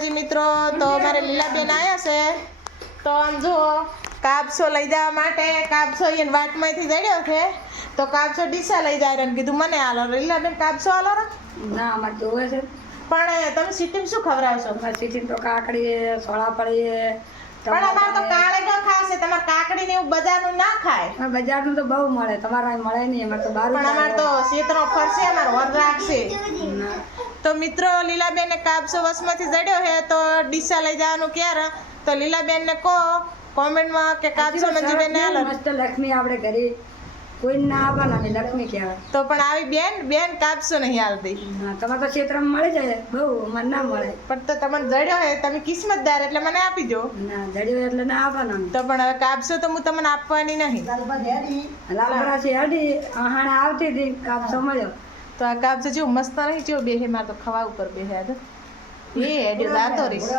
મિત્રો તો અમારે લીલાબેન આવ્યા છે તો આમ જો કાપસો લઈ જવા માટે કાપસો એને વાટમાંથી જડ્યો છે તો કાપસો ડીસા લઈ જાય ને કીધું મને હાલો લીલાબેન કાપસો હાલો ને ના અમારે જોવે છે પણ તમે સિટીમાં શું ખવડાવશો? અમારે સિટી તો કાકડી સોળા પડી પણ અમારે તો કાળે ન ખાશે તમારે કાકડી ને એવું બજારનું ના ખાય. બજારનું તો બહુ મળે તમારા મળે નહીં અમારે તો બહાર પણ અમારે તો ક્ષેત્રો ફરશે અમારે વર રાખશે. તો મિત્રો લીલાબેન કાપસો વસમાંથી જડ્યો છે તો ડીસા લઈ જવાનું ક્યારે તો લીલાબેન ને કહો કોમેન્ટમાં કે કાપસો મંજુબેન ને હાલો મસ્ત લક્ષ્મી આપણે ઘરે કોઈ ના આવવાના નહીં લક્ષ્મી કહેવાય. તો પણ આવી બેન કાપસો નહીં હાલતી. હા તમારે તો ક્ષેત્રમાં મળી જાય બહુ મને ના મળે. પણ તો તમને જડ્યો હે તમે કિસ્મતદાર એટલે મને આપી દો. ના જડ્યો એટલે ના આવવાના. તો પણ હવે કાપસો તો હું તમને આપવાની નહીં. લાલપરાસી હડી હાણા આવતી હતી કાપસો મળ્યો તો આ કાપસો જેવું મસ્ત નહીં જેવું બેહે મારે તો ખવા ઉપર બેહે એ હેડ્યો દાતો રીસ